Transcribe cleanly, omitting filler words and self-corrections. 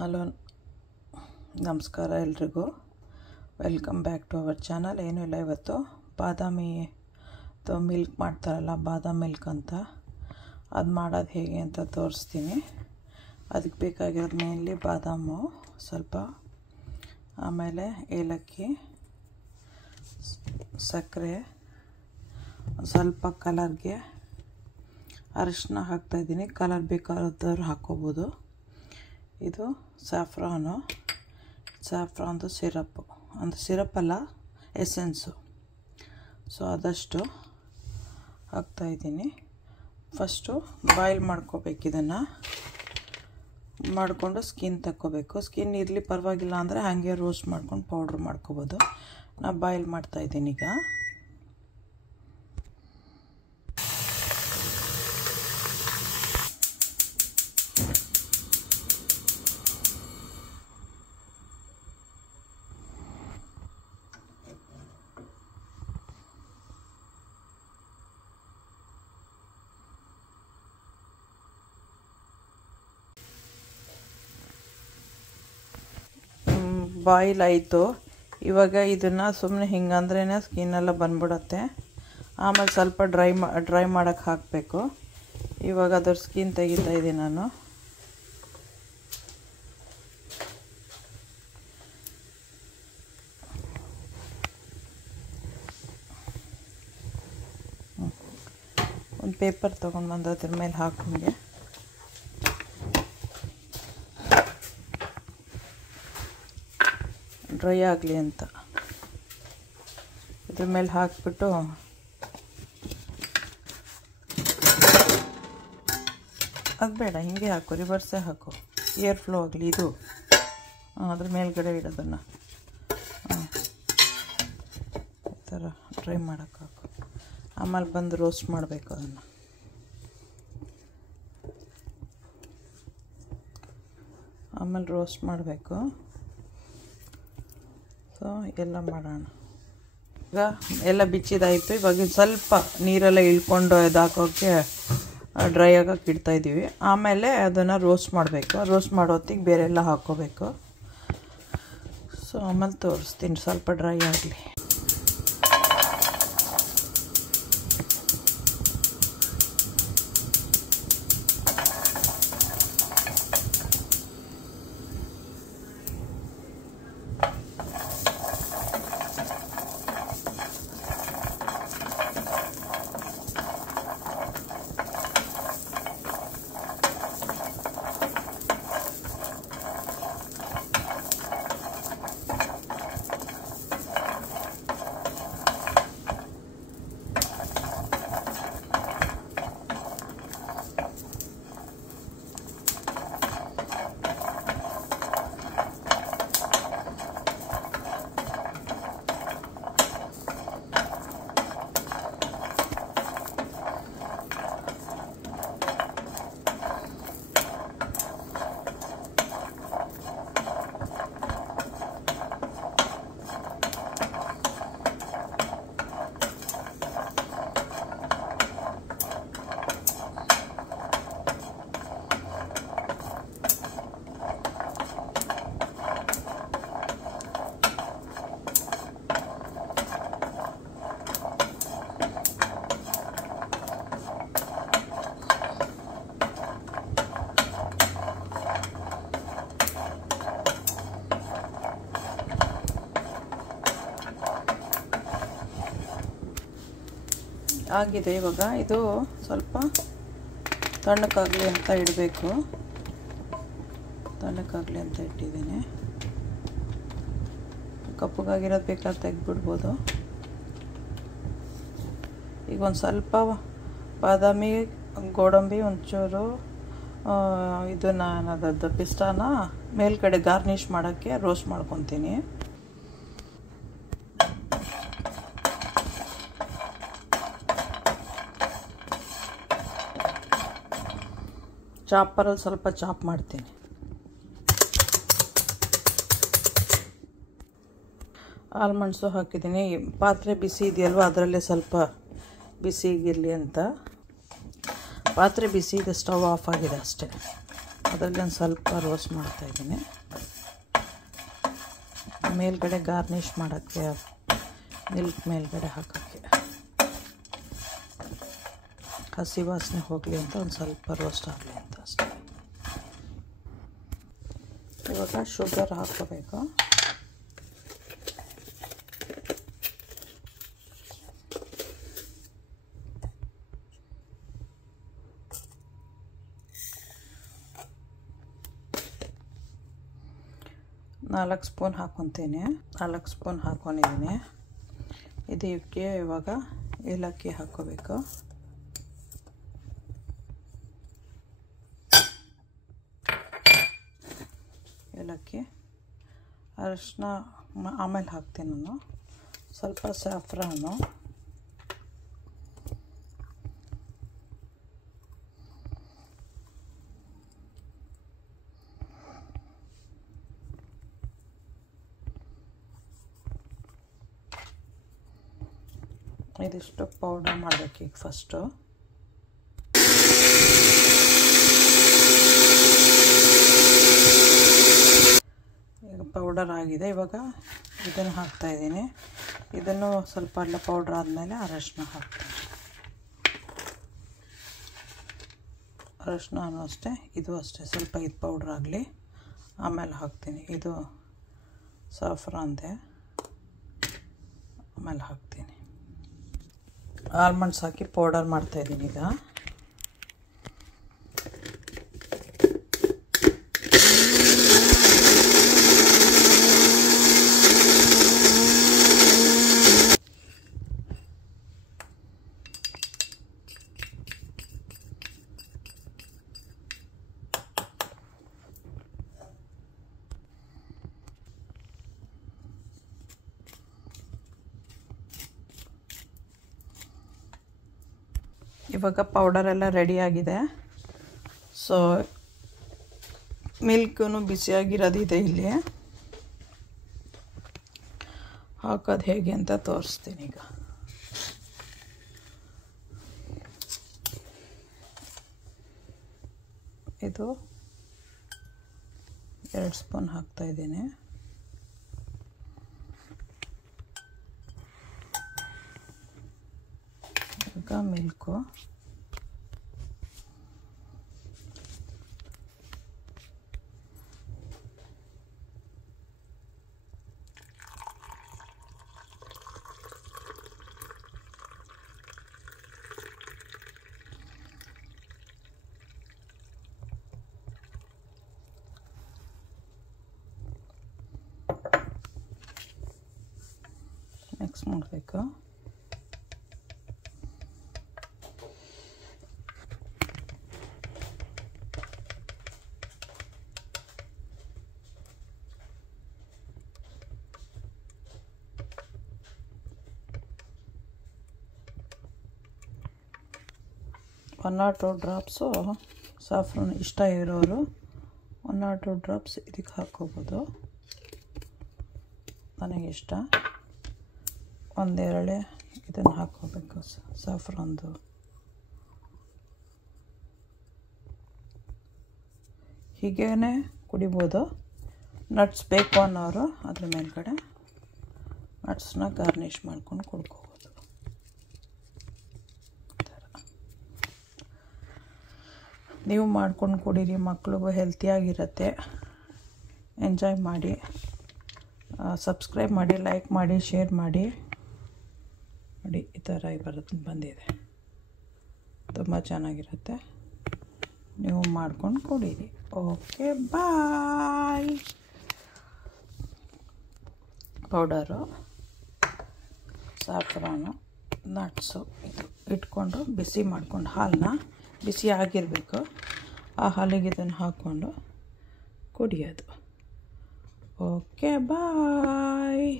Hello, ನಮಸ್ಕಾರ ಎಲ್ರಿಗೂ. Welcome back to our channel. ಏನೂ ಇಲ್ಲ, ಇವತ್ತು ಬಾದಾಮಿ ಮಿಲ್ಕ್ ಮಾಡ್ತಾರಲ್ಲ, ಬಾದಾಮ್ ಮಿಲ್ಕ್ ಅಂತ, ಅದು ಮಾಡೋದು ಹೇಗೆ ಅಂತ ತೋರಿಸ್ತೀನಿ. ಅದಕ್ಕೆ ಬೇಕಾಗಿರೋದು ಮೇನ್ಲಿ ಬಾದಾಮು ಸ್ವಲ್ಪ, ಆಮೇಲೆ ಏಲಕ್ಕಿ, ಸಕ್ಕರೆ, ಸ್ವಲ್ಪ ಕಲರ್ಗೆ ಅರಿಶಿನ ಹಾಕ್ತಾಯಿದ್ದೀನಿ. ಕಲರ್ ಬೇಕಾದವ್ರು ಹಾಕ್ಕೋಬೋದು. ಇದು ಸ್ಯಾಫ್ರಾನ್ದು ಸಿರಪ್ಪು, ಅಂದರೆ ಸಿರಪ್ಪಲ್ಲ, ಎಸೆನ್ಸು. ಸೊ ಅದಷ್ಟು ಹಾಕ್ತಾಯಿದ್ದೀನಿ. ಫಸ್ಟು ಬಾಯ್ಲ್ ಮಾಡ್ಕೋಬೇಕು. ಇದನ್ನು ಮಾಡಿಕೊಂಡು ಸ್ಕಿನ್ ತಕ್ಕೋಬೇಕು. ಸ್ಕಿನ್ ಇರಲಿ ಪರವಾಗಿಲ್ಲ ಅಂದರೆ ಹಾಗೆ ರೋಸ್ಟ್ ಮಾಡ್ಕೊಂಡು ಪೌಡ್ರ್ ಮಾಡ್ಕೋಬೋದು. ನಾನು ಬಾಯ್ಲ್ ಮಾಡ್ತಾಯಿದ್ದೀನಿ ಈಗ. ಬಾಯ್ಲ್ ಆಯಿತು. ಇವಾಗ ಇದನ್ನು ಸುಮ್ಮನೆ ಹಿಂಗಂದ್ರೇ ಸ್ಕಿನ್ನೆಲ್ಲ ಬಂದ್ಬಿಡುತ್ತೆ. ಆಮೇಲೆ ಸ್ವಲ್ಪ ಡ್ರೈ ಮಾಡೋಕ್ಕೆ ಹಾಕಬೇಕು. ಇವಾಗ ಅದ್ರ ಸ್ಕಿನ್ ತೆಗಿತಾ ಇದ್ದೀನಿ ನಾನು. ಒಂದು ಪೇಪರ್ ತೊಗೊಂಡು ಬಂದು ಅದ್ರ ಮೇಲೆ ಹಾಕೊಂಡೆ ಡ್ರೈ ಆಗಲಿ ಅಂತ ಇದ್ರ ಮೇಲೆ ಹಾಕಿಬಿಟ್ಟು ಅದು ಬೇಡ, ಹಿಂಗೆ ಹಾಕು, ರಿವರ್ಸೇ ಹಾಕು, ಏರ್ ಫ್ಲೋ ಆಗಲಿ. ಇದು ಅದ್ರ ಮೇಲ್ಗಡೆ ಇಡೋದನ್ನು ಈ ಥರ ಡ್ರೈ ಮಾಡೋಕ್ಕೆ ಹಾಕು. ಆಮೇಲೆ ಬಂದು ರೋಸ್ಟ್ ಮಾಡಬೇಕು. ಅದನ್ನು ಆಮೇಲೆ ರೋಸ್ಟ್ ಮಾಡಬೇಕು. ಸೊ ಎಲ್ಲ ಮಾಡೋಣ. ಈಗ ಎಲ್ಲ ಬಿಚ್ಚಿದಾಯಿತು. ಇವಾಗ ಸ್ವಲ್ಪ ನೀರೆಲ್ಲ ಇಳ್ಕೊಂಡು ಇದು ಹಾಕೋಕ್ಕೆ ಡ್ರೈ ಆಗೋಕ್ಕೆ ಇಡ್ತಾಯಿದ್ದೀವಿ. ಆಮೇಲೆ ಅದನ್ನು ರೋಸ್ಟ್ ಮಾಡಬೇಕು. ರೋಸ್ಟ್ ಮಾಡೋ ಹೊತ್ತಿಗೆ ಬೇರೆ ಎಲ್ಲ ಹಾಕ್ಕೋಬೇಕು. ಸೊ ಆಮೇಲೆ ತೋರಿಸ್ತೀನಿ, ಸ್ವಲ್ಪ ಡ್ರೈ ಆಗಲಿ. ಆಗಿದೆ. ಇವಾಗ ಇದು ಸ್ವಲ್ಪ ತಣ್ಣಕ್ಕಾಗಲಿ ಅಂತ ಇಡಬೇಕು. ತಣ್ಣಕ್ಕಾಗಲಿ ಅಂತ ಇಟ್ಟಿದ್ದೀನಿ. ಕಪ್ಪಗಾಗಿರೋದು ಬೇಕಾದ್ರೆ ತೆಗೆದ್ಬಿಡ್ಬೋದು. ಈಗ ಒಂದು ಸ್ವಲ್ಪ ಬಾದಾಮಿ, ಗೋಡಂಬಿ, ಒಂಚೂರು ಇದನ್ನು ಅದರದ್ದು ಪಿಸ್ತಾನ ಮೇಲ್ಗಡೆ ಗಾರ್ನಿಷ್ ಮಾಡೋಕ್ಕೆ ರೋಸ್ಟ್ ಮಾಡ್ಕೊತೀನಿ. ಚಾಪರಲ್ಲಿ ಸ್ವಲ್ಪ ಚಾಪ್ ಮಾಡ್ತೀನಿ. ಆಲ್ಮಂಡ್ಸು ಹಾಕಿದ್ದೀನಿ. ಪಾತ್ರೆ ಬಿಸಿ ಇದೆಯಲ್ವ, ಅದರಲ್ಲೇ ಸ್ವಲ್ಪ ಬಿಸಿಗಿರಲಿ ಅಂತ. ಪಾತ್ರೆ ಬಿಸಿ ಇದೆ, ಸ್ಟವ್ ಆಫ್ ಆಗಿದೆ ಅಷ್ಟೇ. ಅದರಲ್ಲಿ ಒಂದು ಸ್ವಲ್ಪ ರೋಸ್ಟ್ ಮಾಡ್ತಾಯಿದ್ದೀನಿ. ಮೇಲ್ಗಡೆ ಗಾರ್ನಿಷ್ ಮಾಡೋಕ್ಕೆ, ಮಿಲ್ಕ್ ಮೇಲ್ಗಡೆ ಹಾಕೋಕ್ಕೆ, ಹಸಿ ವಾಸನೆ ಹೋಗಲಿ ಅಂತ ಒಂದು ಸ್ವಲ್ಪ ರೋಸ್ಟ್ ಆಗಲಿ ಅಂತ ಅಷ್ಟೇ. ಇವಾಗ ಶುಗರ್ ಹಾಕೋಬೇಕು. ನಾಲ್ಕು ಸ್ಪೂನ್ ಹಾಕ್ಕೊತೀನಿ. 4 ಸ್ಪೂನ್ ಹಾಕ್ಕೊಂಡಿದ್ದೀನಿ. ಇದಕ್ಕೆ ಇವಾಗ ಏಲಕ್ಕಿ ಹಾಕ್ಕೋಬೇಕು. ಏಲಕ್ಕಿ, ಅರಿಶಿನ ಆಮೇಲೆ ಹಾಕ್ತೀನಿ ನಾನು. ಸ್ವಲ್ಪ ಸ್ಯಾಫ್ರಾನು, ಇದಿಷ್ಟು ಪೌಡರ್ ಮಾಡಬೇಕು ಈಗ ಫಸ್ಟು. ಈಗ ಪೌಡರ್ ಆಗಿದೆ. ಇವಾಗ ಇದನ್ನು ಹಾಕ್ತಾಯಿದ್ದೀನಿ. ಇದನ್ನು ಸ್ವಲ್ಪ ಎಲ್ಲ ಪೌಡ್ರ್ ಆದಮೇಲೆ ಅರಶಿನ ಹಾಕ್ತೀನಿ. ಅರಶಿನೂ ಅಷ್ಟೇ, ಇದು ಅಷ್ಟೇ, ಸ್ವಲ್ಪ ಇದು ಪೌಡ್ರ್ ಆಗಲಿ ಆಮೇಲೆ ಹಾಕ್ತೀನಿ. ಇದು ಸಾಫ್ರಾನ್ದೆ, ಆಮೇಲೆ ಹಾಕ್ತೀನಿ. ಆಲ್ಮಂಡ್ಸ್ ಹಾಕಿ ಪೌಡರ್ ಮಾಡ್ತಾಯಿದ್ದೀನಿ ಈಗ. ಇವಾಗ ಪೌಡರೆಲ್ಲ ರೆಡಿಯಾಗಿದೆ. ಸೊ ಮಿಲ್ಕೂ ಬಿಸಿಯಾಗಿರೋದಿದೆ. ಇಲ್ಲಿ ಹಾಕೋದು ಹೇಗೆ ಅಂತ ತೋರಿಸ್ತೀನಿ ಈಗ. ಇದು 2 ಸ್ಪೂನ್ ಹಾಕ್ತಾಯಿದ್ದೀನಿ. ಈಗ ಮಿಲ್ಕು, ಮಿಕ್ಸ್ ಮಾಡಬೇಕು. ಒನ್ ಆರ್ 2 ಡ್ರಾಪ್ಸು ಸಾಫ್ರಾನ್ ಇಷ್ಟ ಇರೋರು 1 or 2 ಡ್ರಾಪ್ಸ್ ಇದಕ್ಕೆ ಹಾಕ್ಕೋಬೋದು. ನನಗಿಷ್ಟ. 1-2 ಇದನ್ನು ಹಾಕ್ಕೋಬೇಕು ಸಾಫ್ರಾನ್ದು. ಹೀಗೇ ಕುಡಿಬೋದು. ನಟ್ಸ್ ಬೇಕು ಅನ್ನೋರು ಅದ್ರ ಮೇಲ್ಗಡೆ ನಟ್ಸ್ನ ಗಾರ್ನಿಷ್ ಮಾಡ್ಕೊಂಡು ಕುಡ್ಕೋಬೋದು. ನೀವು ಮಾಡ್ಕೊಂಡು ಕುಡೀರಿ, ಮಕ್ಳಿಗೂ ಹೆಲ್ತಿಯಾಗಿರುತ್ತೆ. ಎಂಜಾಯ್ ಮಾಡಿ. ಸಬ್ಸ್ಕ್ರೈಬ್ ಮಾಡಿ, ಲೈಕ್ ಮಾಡಿ, ಶೇರ್ ಮಾಡಿ. ನೋಡಿ ಈ ಥರ ಬಂದಿದೆ. ತುಂಬ ಚೆನ್ನಾಗಿರುತ್ತೆ. ನೀವು ಮಾಡ್ಕೊಂಡು ಕುಡೀರಿ. ಓಕೆ, ಬಾಯ್. ಪೌಡರು, ಸಾಫ್ರಾನು, ನಟ್ಸು ಇದು ಇಟ್ಕೊಂಡು ಬಿಸಿ ಮಾಡ್ಕೊಂಡು ಹಾಲನ್ನ ಬಿಸಿ ಆಗಿರಬೇಕು. ಆ ಹಾಲಿಗೆ ಇದನ್ನು ಹಾಕ್ಕೊಂಡು ಕುಡಿಯೋದು. ಓಕೆ, ಬಾಯ್.